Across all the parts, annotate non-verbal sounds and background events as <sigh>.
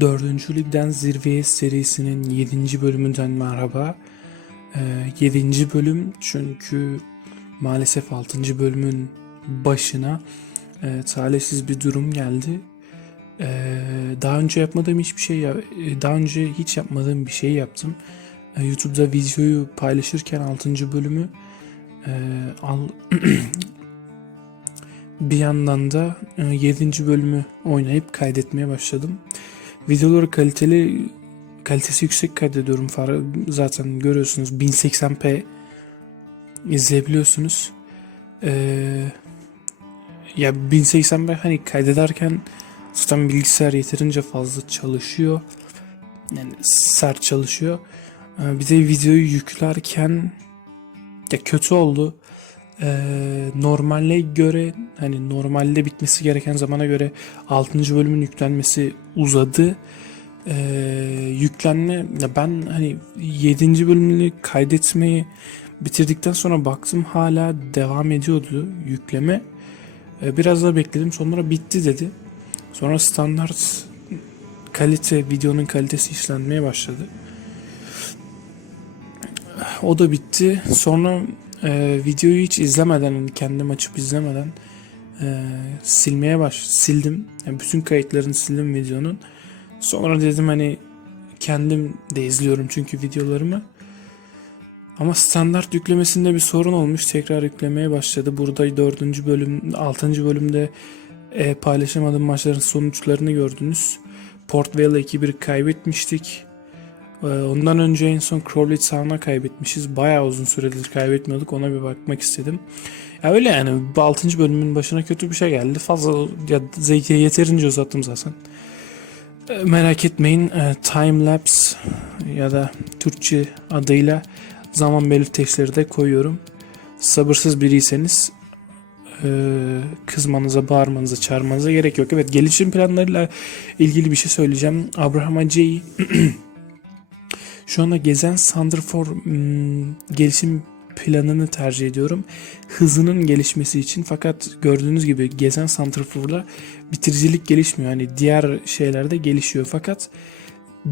Dördüncü Ligden Zirveye serisinin 7. bölümünden merhaba. 7. bölüm çünkü maalesef 6. bölümün başına e, talihsiz bir durum geldi. E, daha önce yapmadığım hiçbir şey, e, daha önce hiç yapmadığım bir şey yaptım. E, YouTube'da videoyu paylaşırken 6. bölümü e, al, <clears throat> bir yandan da 7. bölümü oynayıp kaydetmeye başladım. Videoları kaliteli kalitesi yüksek kaydediyorum. Zaten görüyorsunuz 1080p izleyebiliyorsunuz. Ee, ya 1080p hani kaydederken zaten bilgisayar yeterince fazla çalışıyor. Yani sert çalışıyor. Ee, bir de videoyu yüklerken ya kötü oldu. Ee, normale göre hani normalde bitmesi gereken zamana göre 6. bölümün yüklenmesi uzadı. Ee, yüklenme ya ben hani 7. bölümünü kaydetmeyi bitirdikten sonra baktım hala devam ediyordu yükleme. Ee, biraz daha bekledim sonra bitti dedi. Sonra standart kalite videonun kalitesi işlenmeye başladı. O da bitti. Sonra e, videoyu hiç izlemeden hani kendim açıp izlemeden e, silmeye baş sildim. Yani bütün kayıtlarını sildim videonun. Sonra dedim hani kendim de izliyorum çünkü videolarımı. Ama standart yüklemesinde bir sorun olmuş. Tekrar yüklemeye başladı. Burada 4. bölüm, 6. bölümde e, paylaşamadığım maçların sonuçlarını gördünüz. Port Vale 2-1 kaybetmiştik. Ee, Ondan önce en son Crowley Town'a kaybetmişiz. Bayağı uzun süredir kaybetmiyorduk. Ona bir bakmak istedim. Ya öyle yani. Bu 6. bölümün başına kötü bir şey geldi. Fazla ya Zeyti'ye yeterince uzattım zaten. Ee, Merak etmeyin. e, Time lapse ya da Türkçe adıyla zaman belirteçleri de koyuyorum. Sabırsız biriyseniz e, kızmanıza, bağırmanıza, çağırmanıza gerek yok. Evet gelişim planlarıyla ilgili bir şey söyleyeceğim. Abraham Acey <clears throat> şu anda gezen Sanderfor hmm, gelişim planını tercih ediyorum. Hızının gelişmesi için fakat gördüğünüz gibi gezen Sanderfor'la bitiricilik gelişmiyor. Hani diğer şeylerde gelişiyor fakat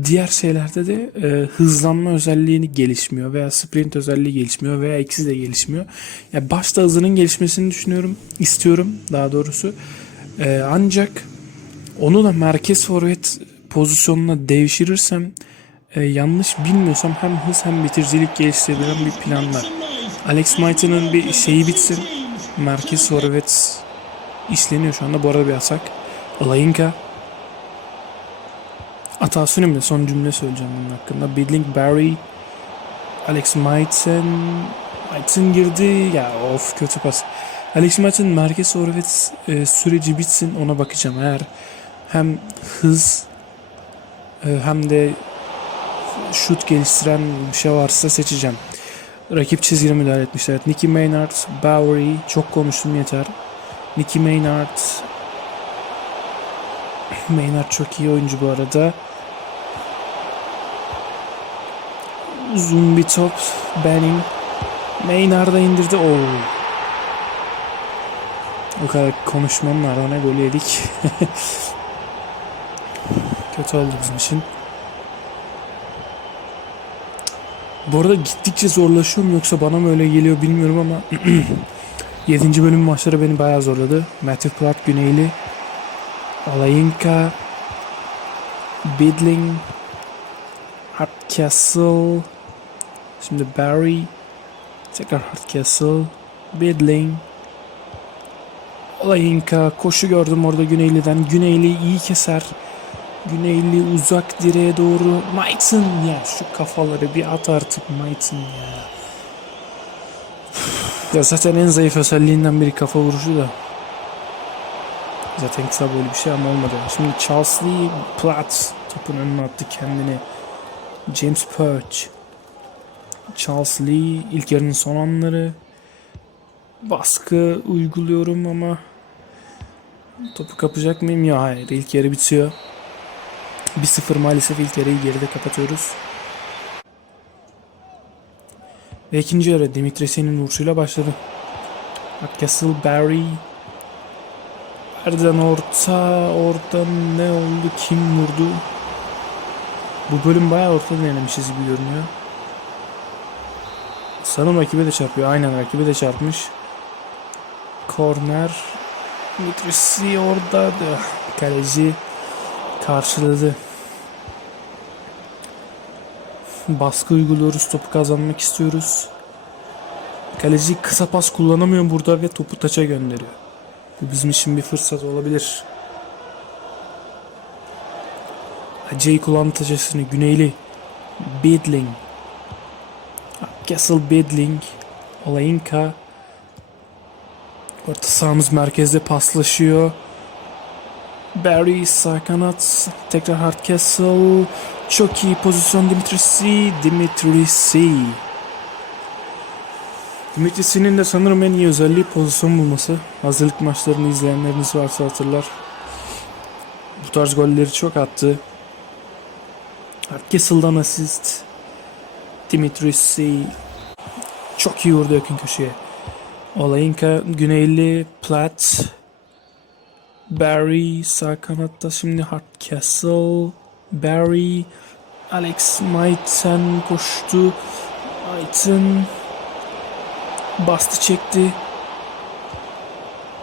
diğer şeylerde de e, hızlanma özelliğini gelişmiyor veya sprint özelliği gelişmiyor veya ikisi de gelişmiyor. Ya başta hızının gelişmesini düşünüyorum, istiyorum daha doğrusu. E, ancak onu da merkez forvet pozisyonuna devşirirsem e, yanlış bilmiyorsam hem hız hem bitiricilik geliştirebilen bir plan var. Alex Maita'nın bir şeyi bitsin. Merkez forvet işleniyor şu anda. Bu arada bir asak. Alayinka. Atasun'un da son cümle söyleyeceğim bunun hakkında. Bidling Barry. Alex Maitsen. Maitsen girdi. Ya of kötü pas. Alex Maitsen merkez forvet e, süreci bitsin ona bakacağım. Eğer hem hız e, hem de şut geliştiren bir şey varsa seçeceğim. Rakip çizgine müdahale etmişler. Evet, Nicky Maynard, Bowery. Çok konuştum yeter. Nicky Maynard. Maynard çok iyi oyuncu bu arada. Uzun bir top. Benning. Maynard'a indirdi. Oo. O kadar konuşmam var. Ona gol yedik. <laughs> Kötü oldu bizim için. Bu arada gittikçe zorlaşıyor mu yoksa bana mı öyle geliyor bilmiyorum ama <clears throat> 7. bölüm maçları beni bayağı zorladı. Matthew Clark Güneyli, Alayinka, Bidling, Hardcastle, şimdi Barry, tekrar Hardcastle, Bidling, Alayinka, koşu gördüm orada Güneyli'den. Güneyli iyi keser. Güneyli uzak direğe doğru. Maitson ya şu kafaları bir at artık Maitson ya. Ya zaten en zayıf özelliğinden biri kafa vuruşu da. Zaten kısa böyle bir şey ama olmadı. Şimdi Charles Lee Platt topun önüne attı kendini. James Perch. Charles Lee ilk yarının son anları. Baskı uyguluyorum ama topu kapacak mıyım? Ya hayır ilk yarı bitiyor. 1-0 maalesef ilk yarıyı geride kapatıyoruz. Ve ikinci yarı Dimitrescu'nun vuruşuyla başladı. Castle Barry. Nereden orta? Oradan ne oldu? Kim vurdu? Bu bölüm bayağı orta denemişiz gibi görünüyor. Sanırım rakibe de çarpıyor. Aynen rakibe de çarpmış. Korner. Mitrisi orada. Kaleci karşıladı. Baskı uyguluyoruz. Topu kazanmak istiyoruz. Kaleci kısa pas kullanamıyor burada ve topu taça gönderiyor. Bu bizim için bir fırsat olabilir. Acey kullandı taçasını. Güneyli. Bidling. Castle Bidling. Olayinka. Orta sahamız merkezde paslaşıyor. Barry sağ. Tekrar Hardcastle. Çok iyi pozisyon Dimitrisi. Dimitrisi. Dimitrisi'nin de sanırım en iyi özelliği pozisyon bulması. Hazırlık maçlarını izleyenleriniz varsa hatırlar. Bu tarz golleri çok attı. Hardcastle'dan asist. Dimitrisi. Çok iyi vurdu yakın köşeye. Olayinka Güneyli Platt. Barry sağ kanatta şimdi Hardcastle. Barry. Alex Maiten koştu. Maiten bastı çekti.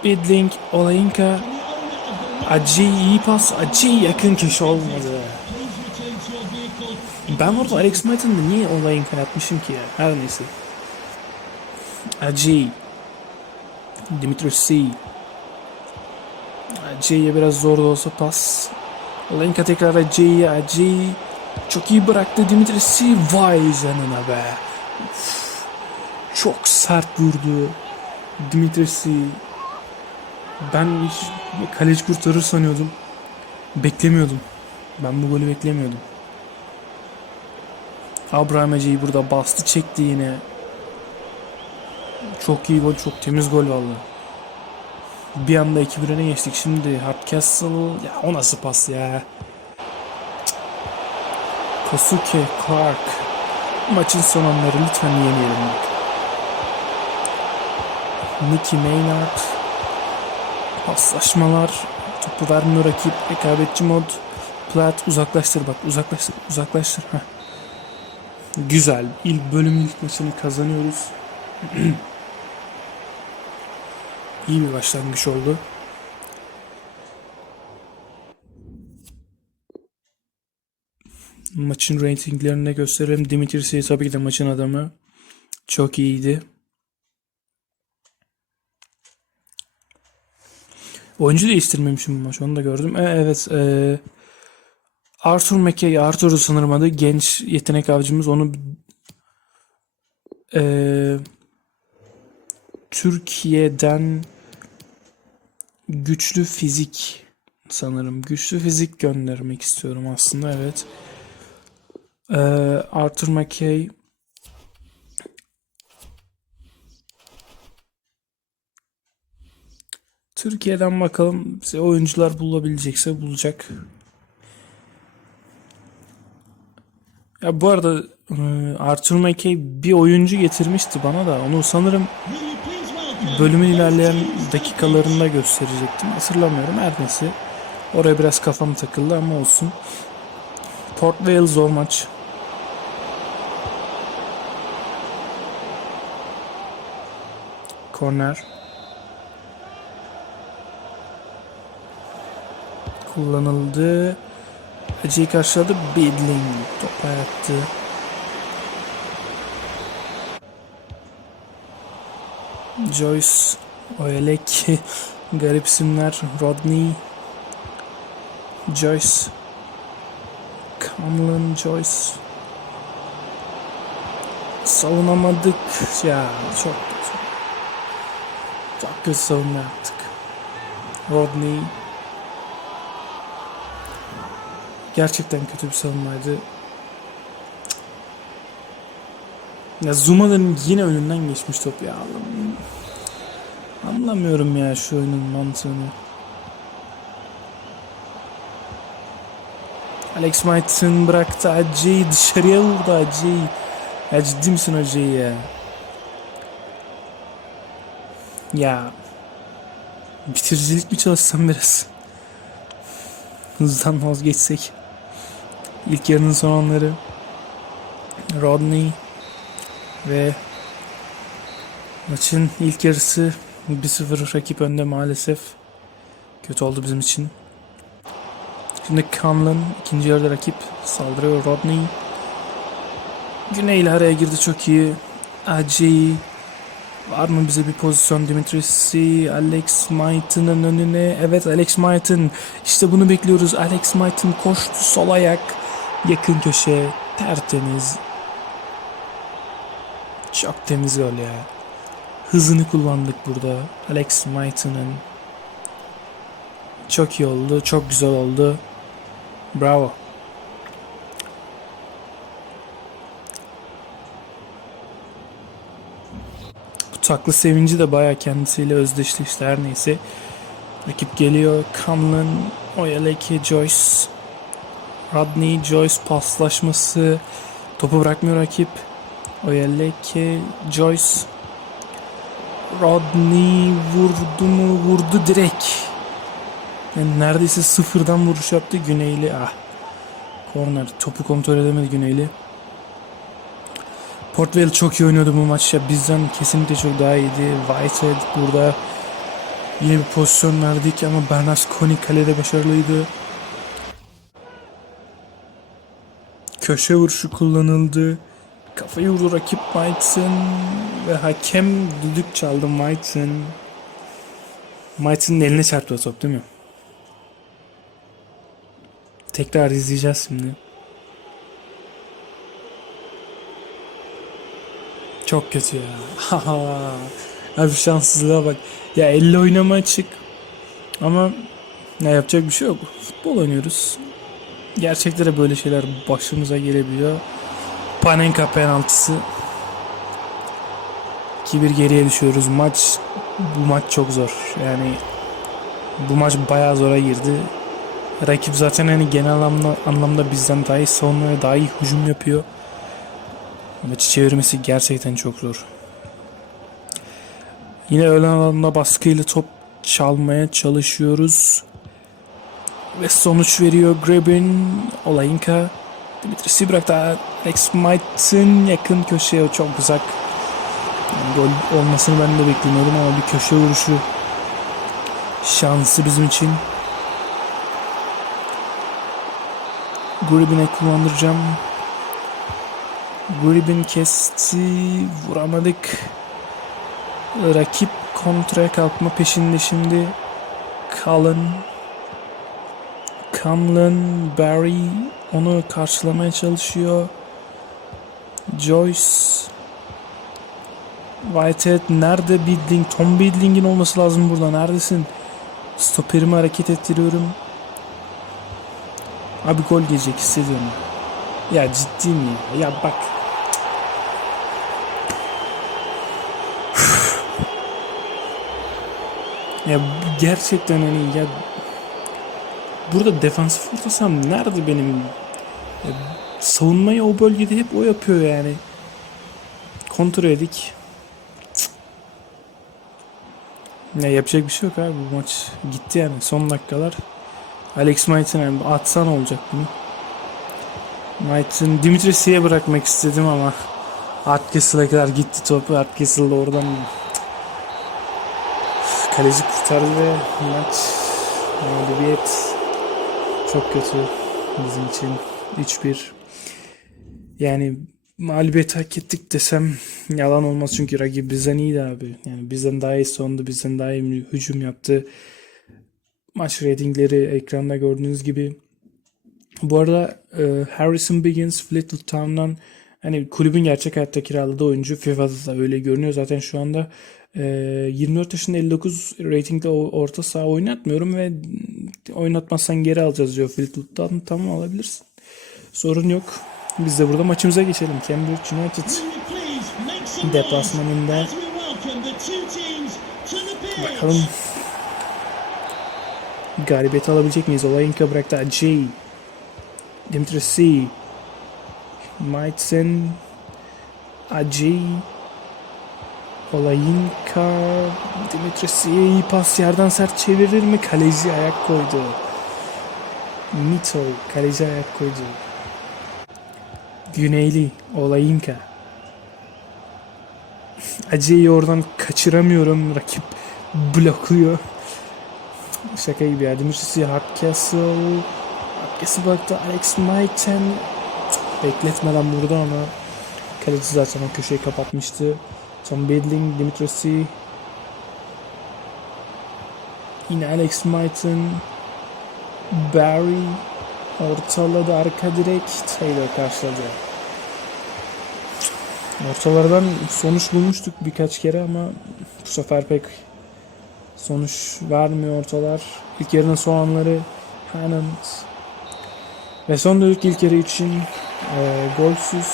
Bidling, Olayinka. Acı iyi pas. Acı yakın köşe olmadı. Ben orada Alex Maiten'de niye Olayinka yapmışım ki ya? Her neyse. Acı. Dimitrios C. Acı'ya biraz zor da olsa pas. Olayinka tekrar Acı'ya. Acı. Çok iyi bıraktı Dimitrios C. Vay canına be. Uf. Çok sert vurdu. Dimitrios C. Ben hiç kaleci kurtarır sanıyordum. Beklemiyordum. Ben bu golü beklemiyordum. Abraham Ece'yi burada bastı çekti yine. Çok iyi gol, çok temiz gol valla. Bir anda 2-1 öne geçtik. Şimdi Hardcastle... Ya o nasıl pas ya? Kosuke, Clark. Maçın son anları lütfen yemeyelim. Nicky Maynard. Paslaşmalar. Topu vermiyor rakip. Rekabetçi mod. Plat uzaklaştır bak. Uzaklaştır. Uzaklaştır. Heh. Güzel. İlk bölümün ilk maçını kazanıyoruz. <clears throat> İyi bir başlangıç oldu. Maçın reytinglerini de gösterelim. Dimitrisi tabii ki de maçın adamı. Çok iyiydi. Oyuncu değiştirmemişim bu maç. Onu da gördüm. E, evet. E, Arthur McKay. Arthur'u sanırım adı. Genç yetenek avcımız. Onu e, Türkiye'den güçlü fizik sanırım. Güçlü fizik göndermek istiyorum aslında. Evet. E, Arthur McKay Türkiye'den bakalım bize oyuncular bulabilecekse bulacak. Ya bu arada e, Arthur McKay bir oyuncu getirmişti bana da onu sanırım bölümün ilerleyen dakikalarında gösterecektim. Hatırlamıyorum her neyse. Oraya biraz kafam takıldı ama olsun. Port Vale zor maç. Corner. Kullanıldı. Acıyı karşıladı. Bidling topa yattı. Joyce, Oyelek, garip isimler, Rodney, Joyce, Camlin, Joyce. Savunamadık ya çok kötü. Çok kötü savunma yaptık. Rodney gerçekten kötü bir savunmaydı. Ya Zuma'nın yine önünden geçmiş top ya. Anlamıyorum ya şu oyunun mantığını. Alex Maitson bıraktı Acı'yı dışarıya vurdu Acı'yı. Ya ciddi misin Acı'yı ya? Ya bitiricilik mi çalışsam biraz? Hızdan vazgeçsek. İlk yarının son anları. Rodney ve maçın ilk yarısı 1-0 rakip önde maalesef. Kötü oldu bizim için. Şimdi Conlon ikinci yarıda rakip saldırıyor Rodney. Güney ile araya girdi çok iyi. Aci var mı bize bir pozisyon Dimitrisi Alex Mayton'un önüne evet Alex Mayton işte bunu bekliyoruz Alex Mayton koştu sol ayak yakın köşe tertemiz çok temiz gol ya hızını kullandık burada Alex Mayton'un çok iyi oldu çok güzel oldu bravo Bu taklı sevinci de baya kendisiyle özdeşleşti her neyse. Rakip geliyor. Conlon, Oyaleke, Joyce. Rodney, Joyce paslaşması. Topu bırakmıyor rakip. Oyaleke, Joyce. Rodney vurdu mu? Vurdu direkt. Yani neredeyse sıfırdan vuruş yaptı Güneyli. Ah. Corner. Topu kontrol edemedi Güneyli. Port Vale çok iyi oynuyordu bu maç ya bizden kesinlikle çok daha iyiydi. Whitehead burada yine bir pozisyon verdik ama Bernard Koenig kalede başarılıydı. Köşe vuruşu kullanıldı. Kafayı vurdu rakip White'ın ve hakem düdük çaldı White'ın. White'ın eline çarptı o top değil mi? Tekrar izleyeceğiz şimdi. Çok kötü ya. <laughs> Abi şanssızlığa bak. Ya elle oynama açık. Ama ne yapacak bir şey yok. Futbol oynuyoruz. Gerçekte de böyle şeyler başımıza gelebiliyor. Panenka penaltısı. 2-1 geriye düşüyoruz. Maç bu maç çok zor. Yani bu maç bayağı zora girdi. Rakip zaten hani genel anlamda, anlamda bizden daha iyi savunmaya daha iyi hücum yapıyor. Maçı çevirmesi gerçekten çok zor. Yine ölen alanda baskıyla top çalmaya çalışıyoruz. Ve sonuç veriyor Grebin, Olayinka. Dimitrisi bıraktı. Alex Mayt'ın yakın köşeye çok uzak. Yani gol olmasını ben de beklemiyordum ama bir köşe vuruşu şansı bizim için. Grebin'e kullandıracağım. Gribin kesti. Vuramadık. Rakip kontraya kalkma peşinde şimdi. Cullen. Conlon, Barry onu karşılamaya çalışıyor. Joyce. Whitehead nerede Bidling? Tom Bidling'in olması lazım burada. Neredesin? Stoperimi hareket ettiriyorum. Abi gol gelecek hissediyorum. Ya ciddi mi ya? Bak. <sighs> ya gerçekten hani ya burada defansif orta nerede benim ya, savunmayı o bölgede hep o yapıyor yani. Kontrol edik. Cık. Ya yapacak bir şey yok abi bu maç gitti yani son dakikalar. Alex Mayton yani atsan olacak bunu. Knight'ın Dimitrisi'ye bırakmak istedim ama Art Castle'a kadar gitti topu. Art Castle oradan kaleci kurtardı maç mağlubiyet çok kötü bizim için 3-1 yani mağlubiyet hak ettik desem yalan olmaz çünkü rakip bizden iyiydi abi. Yani bizden daha iyi sondu, bizden daha iyi hücum yaptı. Maç ratingleri ekranda gördüğünüz gibi bu arada e, Harrison Biggins Fleetwood Town'dan hani kulübün gerçek hayatta kiraladığı oyuncu FIFA'da da öyle görünüyor. Zaten şu anda e, 24 yaşında 59 ratingde orta saha oynatmıyorum ve oynatmazsan geri alacağız diyor Fleetwood'dan. Tamam alabilirsin. Sorun yok. Biz de burada maçımıza geçelim. Cambridge United deplasmanında bakalım galibiyeti alabilecek miyiz? Olayinka bıraktı Ajay. Dimitrisi. Maitsen. Ajay. Olayinka. Dimitrisi iyi pas yerden sert çevirir mi? Kaleci ayak koydu. Mito kaleci ayak koydu. Güneyli Olayinka. Ace'yi oradan kaçıramıyorum. Rakip blokluyor. Şaka gibi ya. Dimitri Hardcastle. Hardcastle baktı. Alex Maiten. Bekletmeden vurdu ama kaleci zaten o köşeyi kapatmıştı. Tom Bedling, Dimitrisi. Yine Alex Maiten. Barry. Ortaladı arka direk. Taylor karşıladı. Ortalardan sonuç bulmuştuk birkaç kere ama bu sefer pek sonuç vermiyor ortalar. İlk yarının son anları Hannant ve son düdük ilk yarı için e, golsüz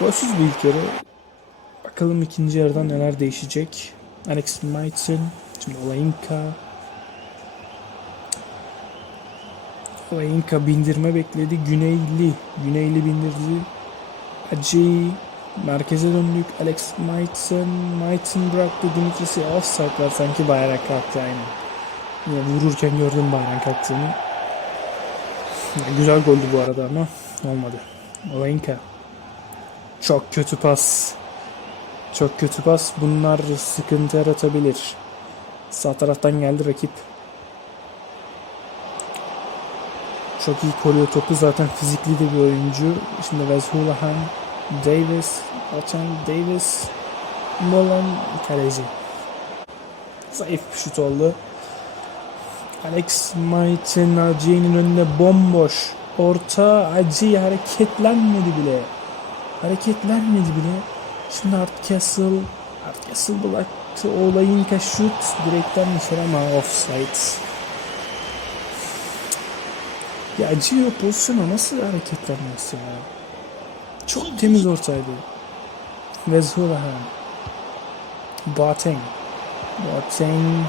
golsüz bir ilk yarı. Bakalım ikinci yarıda neler değişecek. Alex Maitson, şimdi Olayinka. Olayinka bindirme bekledi. Güneyli, Güneyli bindirdi. Acı merkeze döndük. Alex Maitson, Maitson bıraktı. Dimitrisi offside var sanki bayrak kalktı aynen. Yine vururken gördüm bayrağın kalktığını. Güzel goldü bu arada ama olmadı. Olayinka. Çok kötü pas. Çok kötü pas. Bunlar sıkıntı yaratabilir. Sağ taraftan geldi rakip. Çok iyi koruyor topu. Zaten fizikli de bir oyuncu. Şimdi Wes Houlihan, Davis, Alton Davis, Nolan kaleci. Zayıf bir şut oldu. Alex Mait'in Acı'nın önünde bomboş. Orta Acı hareketlenmedi bile. Hareketlenmedi bile. Şimdi Hardcastle Hardcastle bıraktı. Olayinka şut. Direkten dışarı ama offside. Ya Acı o pozisyona nasıl hareketlenmez ya? Çok temiz ortaydı. Wes Houlihan. Boateng. Boateng.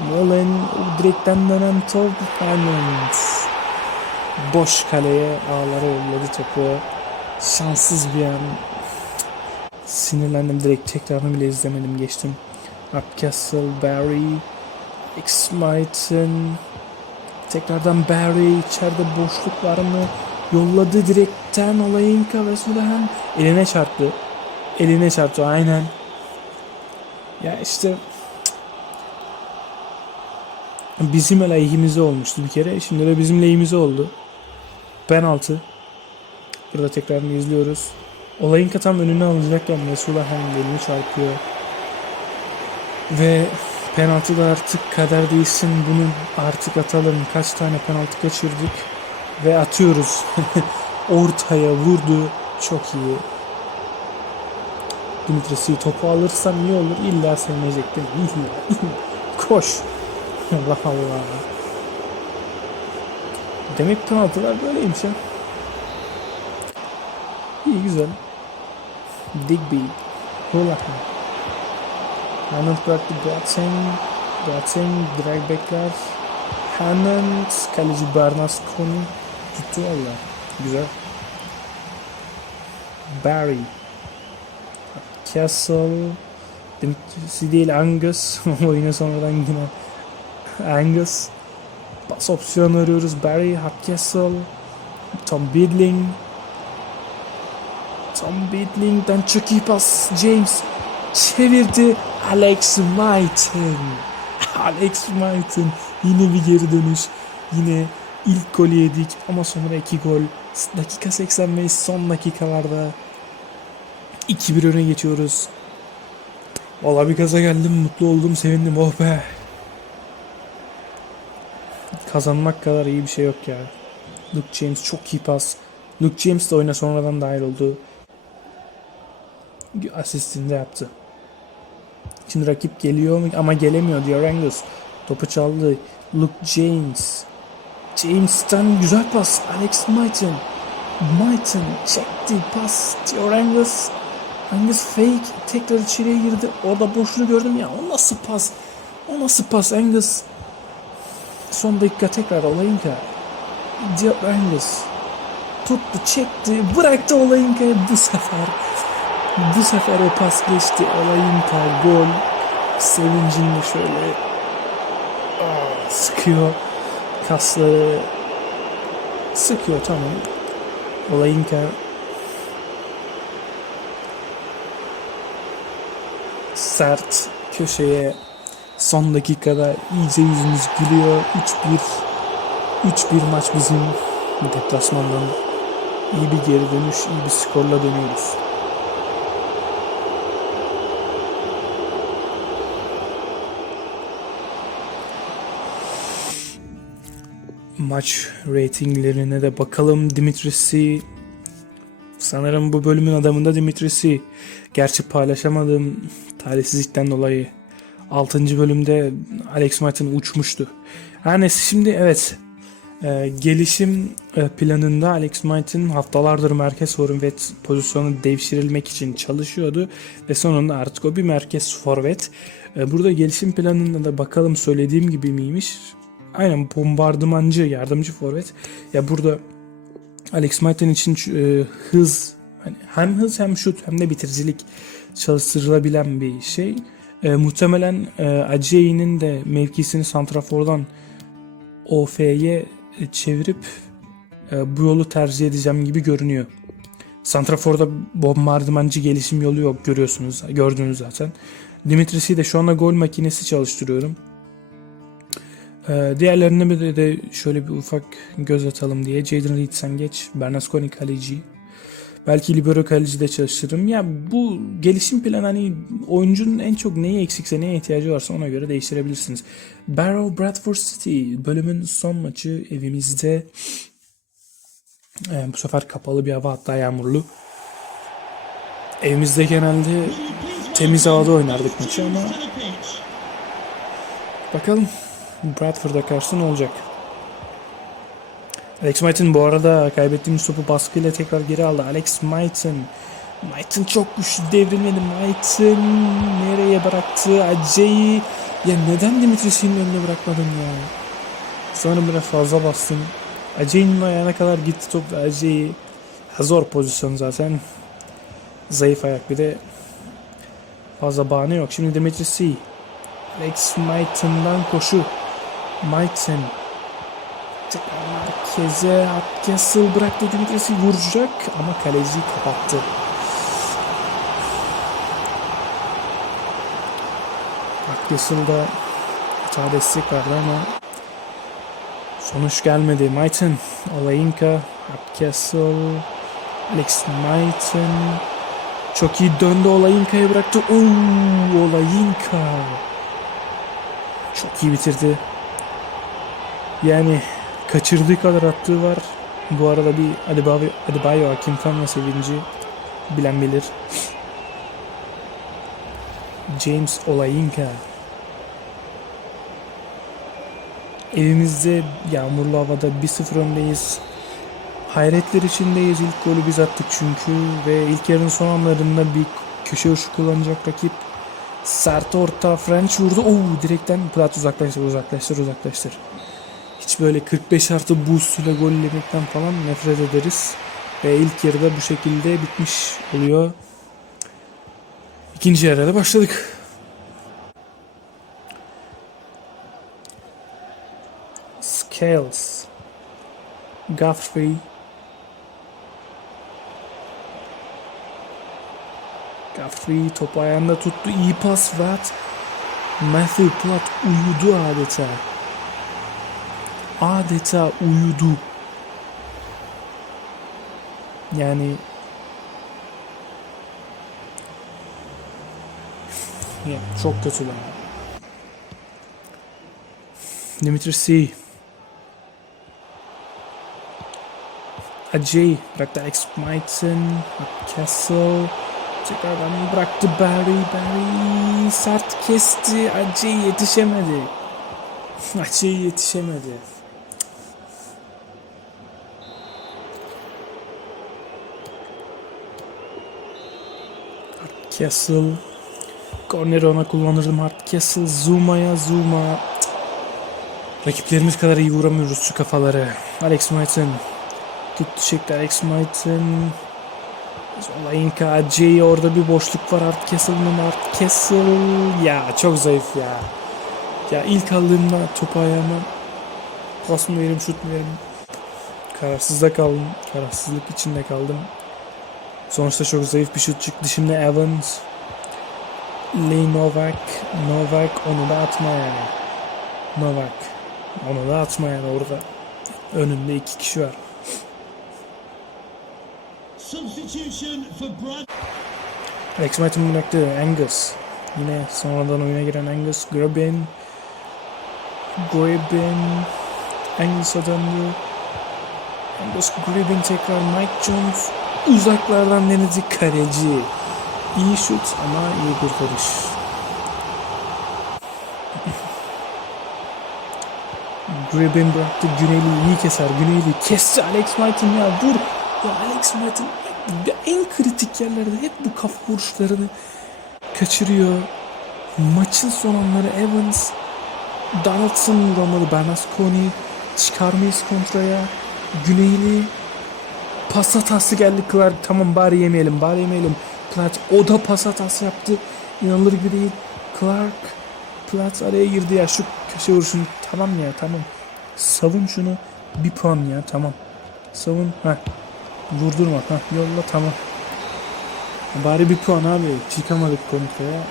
O direkten dönen top Haaland. Boş kaleye ağlara yolladı topu. Şanssız bir an. Sinirlendim direkt tekrarını bile izlemedim geçtim. Upcastle, Barry, X Martin. Tekrardan Barry içeride boşluk var mı? Yolladı direkten Olayinka ve Sulahan eline çarptı. Eline çarptı aynen. Ya işte bizim lehimize olmuştu bir kere. Şimdi de bizim lehimize oldu. Penaltı. Burada tekrarını izliyoruz. Olayın tam önüne alacakken Mesula hem elini çarpıyor. Ve penaltı da artık kader değilsin. Bunu artık atalım. Kaç tane penaltı kaçırdık. Ve atıyoruz. <laughs> Ortaya vurdu. Çok iyi. Dimitrisi topu alırsam iyi olur. İlla. İlla. <laughs> Koş. Allah Allah. Demek penaltılar böyleymiş ya. İyi güzel. Digby. Hulahan. Haaland bıraktı Boateng. Boateng direkt bekler. Haaland. Kaleci Bernasconi. Tuttu valla. Güzel. Barry. Castle. Dimitrisi değil Angus. <laughs> Oyuna sonradan yine Angus. Pas opsiyonu arıyoruz. Barry, Hardcastle, Tom Bidling. Tom Bidling'den çok iyi pas. James çevirdi. Alex Maiten. <laughs> Alex Maiten. Yine bir geri dönüş. Yine ilk golü yedik ama sonra iki gol. Dakika 85 son dakikalarda 2-1 öne geçiyoruz. Valla bir gaza geldim, mutlu oldum, sevindim. Oh be. Kazanmak kadar iyi bir şey yok ya. Luke James çok iyi pas. Luke James de oyuna sonradan dahil oldu. Asistini de yaptı. Şimdi rakip geliyor ama gelemiyor diyor Angus. Topu çaldı. Luke James. James'ten güzel pas. Alex Maiten. Maiten çekti pas. Diyor Angus. Angus fake. Tekrar içeriye girdi. Orada boşluğu gördüm ya. O nasıl pas? O nasıl pas Angus? Son dakika tekrar Olayinka. Diyor Angus. Tuttu, çekti, bıraktı Olayinka'ya bu sefer. Bu sefer o pas geçti. Olayinka gol. Sevincinde şöyle sıkıyor. Kasları sıkıyor tamam. Olayinka sert köşeye son dakikada iyice yüzümüz gülüyor. 3-1 3-1 maç bizim deplasmandan iyi bir geri dönüş, iyi bir skorla dönüyoruz. Maç ratinglerine de bakalım. Dimitrisi sanırım bu bölümün adamında Dimitrisi. Gerçi paylaşamadığım talihsizlikten dolayı 6. bölümde Alex Martin uçmuştu. Her neyse şimdi evet e, gelişim e, planında Alex Martin haftalardır merkez forvet pozisyonu devşirilmek için çalışıyordu ve sonunda artık o bir merkez forvet. E, burada gelişim planında da bakalım söylediğim gibi miymiş? Aynen bombardımancı, yardımcı forvet. Ya burada Alex Martin için e, hız hani hem hız hem şut hem de bitiricilik çalıştırılabilen bir şey. E, muhtemelen e, Ajayi'nin de mevkisini santrafordan OF'ye çevirip e, bu yolu tercih edeceğim gibi görünüyor. Santrafor'da bombardımancı gelişim yolu yok görüyorsunuz. Gördünüz zaten. Dimitrisi de şu anda gol makinesi çalıştırıyorum. Ee, diğerlerine de, de şöyle bir ufak göz atalım diye. Jadon Reed sen geç. Bernasconi kaleci. Belki libero kaleci de çalıştırırım. Ya bu gelişim planı hani oyuncunun en çok neyi eksikse neye ihtiyacı varsa ona göre değiştirebilirsiniz. Barrow Bradford City bölümün son maçı evimizde. Ee, bu sefer kapalı bir hava hatta yağmurlu. Evimizde genelde temiz havada oynardık maçı ama bakalım Bradford'a karşı ne olacak? Alex Martin bu arada kaybettiğimiz topu baskıyla tekrar geri aldı. Alex Martin. Martin çok güçlü devrilmedi. Martin nereye bıraktı? Acay'i. Ya neden Dimitrisi'nin önüne bırakmadın ya? Sanırım biraz fazla bastım. Acay'in ayağına kadar gitti top. Acay'i zor pozisyon zaten. Zayıf ayak bir de fazla bahane yok. Şimdi Dimitrisi. Alex Martin'dan koşu. Tekrar merkeze Kessel bıraktı Dimitrisi vuracak ama kaleci kapattı. Kessel da hata destek verdi ama sonuç gelmedi. Martin, Olayinka, Kessel, Alex Martin çok iyi döndü Olayinka'ya bıraktı. Oo, Olayinka çok iyi bitirdi. Yani kaçırdığı kadar attığı var. Bu arada bir Adebayo, Adebayo Akintan'la sevinci bilen bilir. James Olayinka. Evimizde yağmurlu havada 1-0 öndeyiz. Hayretler içindeyiz. İlk golü biz attık çünkü ve ilk yarının son anlarında bir köşe uçu kullanacak rakip sert orta French vurdu. Oo direkten Plat uzaklaştır uzaklaştır uzaklaştır. Hiç böyle 45 artı boost ile gol yemekten falan nefret ederiz. Ve ilk yarıda bu şekilde bitmiş oluyor. İkinci yarıda başladık. Scales. Guthrie. Guthrie topu ayağında tuttu. İyi pas Watt. Matthew Platt uyudu adeta. Adeta uyudu. Yani ya, çok kötüler. Dimitri C. Ajay bıraktı Alex Maitson, Kessel tekrardan bıraktı Barry, Barry sert kesti, Ajay yetişemedi. Ajay yetişemedi. Kessel Corner ona kullanırdım Hard Kessel Zuma'ya Zuma. Rakiplerimiz kadar iyi vuramıyoruz şu kafaları Alex Martin Gitti çekti Alex Martin Olayinka Acey orada bir boşluk var Art Kessel'ın Art Kessel ya çok zayıf ya. Ya ilk aldığımda topu ayağıma pas mı verim şut mu verim kararsızda kaldım. Kararsızlık içinde kaldım. Sonuçta çok zayıf bir şut çıktı. Şimdi Evans. Lee Novak. Novak onu da atma yani. Novak. Onu da atma yani orada. Önünde iki kişi var. Alex Martin bıraktı. Angus. Yine sonradan oyuna giren Angus. Grabin. Grabin. Angus'a döndü. Angus Grabin tekrar Mike Jones. Uzaklardan denedi kaleci. İyi şut ama iyi kurtarış. <laughs> Grabin bıraktı. Güneyli iyi keser. Güneyli kesti Alex Martin ya vur. Ya Alex Martin en kritik yerlerde hep bu kafa vuruşlarını kaçırıyor. Maçın son anları Evans, Donaldson vuramadı. Bernasconi çıkarmayız kontraya. Güneyli pas hatası geldi Clark. Tamam bari yemeyelim bari yemeyelim. Clark o da pas hatası yaptı. İnanılır gibi değil. Clark Platz araya girdi ya şu köşe vuruşunu tamam ya tamam. Savun şunu bir puan ya tamam. Savun ha vurdurma ha yolla tamam. Bari bir puan abi çıkamadık kontraya.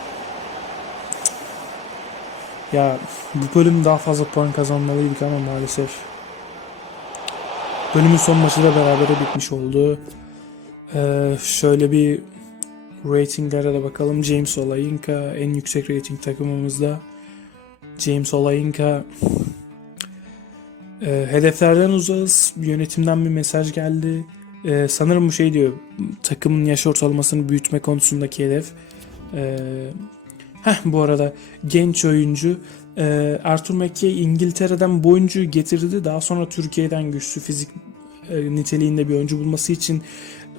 Ya bu bölüm daha fazla puan kazanmalıydık ama maalesef. Bölümün son maçı da berabere bitmiş oldu. Ee, şöyle bir ratinglere de bakalım. James Olayinka en yüksek rating takımımızda. James Olayinka e, hedeflerden uzağız. Yönetimden bir mesaj geldi. E, sanırım bu şey diyor. Takımın yaş ortalamasını büyütme konusundaki hedef. E, heh, bu arada genç oyuncu e, Arthur McKay İngiltere'den bu oyuncuyu getirdi. Daha sonra Türkiye'den güçlü fizik e, niteliğinde bir oyuncu bulması için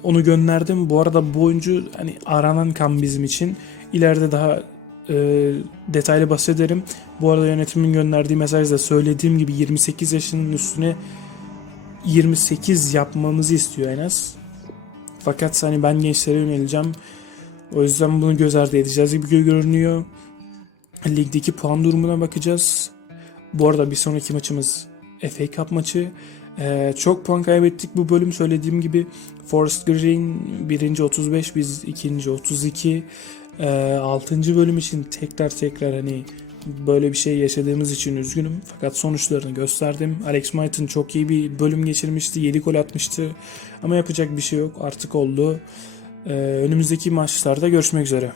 onu gönderdim. Bu arada bu oyuncu hani aranan kan bizim için. İleride daha e, detaylı bahsederim. Bu arada yönetimin gönderdiği mesajda söylediğim gibi 28 yaşının üstüne 28 yapmamızı istiyor en az. Fakat hani ben gençlere yöneleceğim. O yüzden bunu göz ardı edeceğiz gibi görünüyor. Ligdeki puan durumuna bakacağız. Bu arada bir sonraki maçımız FA Cup maçı. Ee, çok puan kaybettik bu bölüm söylediğim gibi. Forest Green birinci 35 biz ikinci 32. Ee, 6. bölüm için tekrar tekrar hani böyle bir şey yaşadığımız için üzgünüm. Fakat sonuçlarını gösterdim. Alex Martin çok iyi bir bölüm geçirmişti. 7 gol atmıştı. Ama yapacak bir şey yok. Artık oldu. Ee, önümüzdeki maçlarda görüşmek üzere.